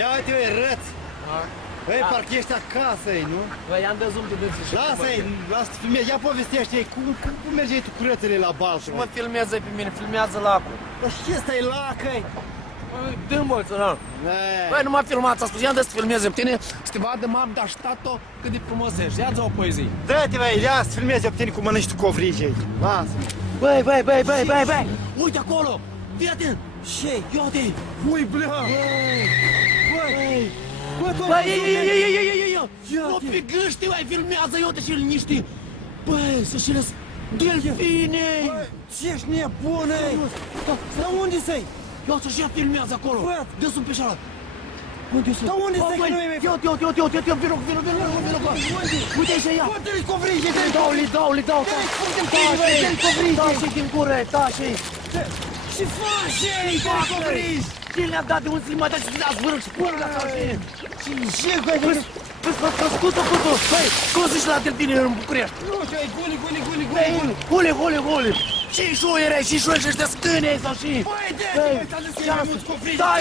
Ia uite, băi, răț! Băi, parcă ești acasă, nu? Băi, i-am dăzut de dânsul și... Lasă-i, lasă-te filmezi, ia povestește-i, cum mergeai tu cu rățele la baltă? Și mă filmează pe mine, filmează lacul. Dar ce ăsta-i lacă-i? Dă-mă, țăran. Băi, nu m-a filmat, a spus, ia-mi dă să filmeze pe tine, să te vadă mam, dar și tato, cât de frumos ești. Ia-ți o poezie. Dă-te, băi, ia să filmeze pe tine cum mănânci tu covrigei. Lasă-mă. Băi, uite acolo, fii atent. Ce? Ia-te. Ui, blea! Băi, ia! Nu pe gâște, băi, filmează, ia-te și liniști. Băi, să-și răs... delfine! Ce ești nebună? Dar unde să-i? Ia să-și ia filmează acolo. Dă-ți un peșalat. Unde sunt? Dar unde să-i că nu e? Ia, vino, uite aici, ia. Dă-i covrige, dă-i Dau. dă-i covrige. Taci din gură, taci. Ce faci, ei, dă-i covrige? Cine le-a dat de un zi mai dat și le-a zvârât și până la taci. Ce, băi, Vezi, scută. Băi, cum zici la delfine în București? nu știu, e guli. Și șuiere, și ăștia scâne sau și... Băi, dă-te, ți-am zis că mai mulți covrige. Da,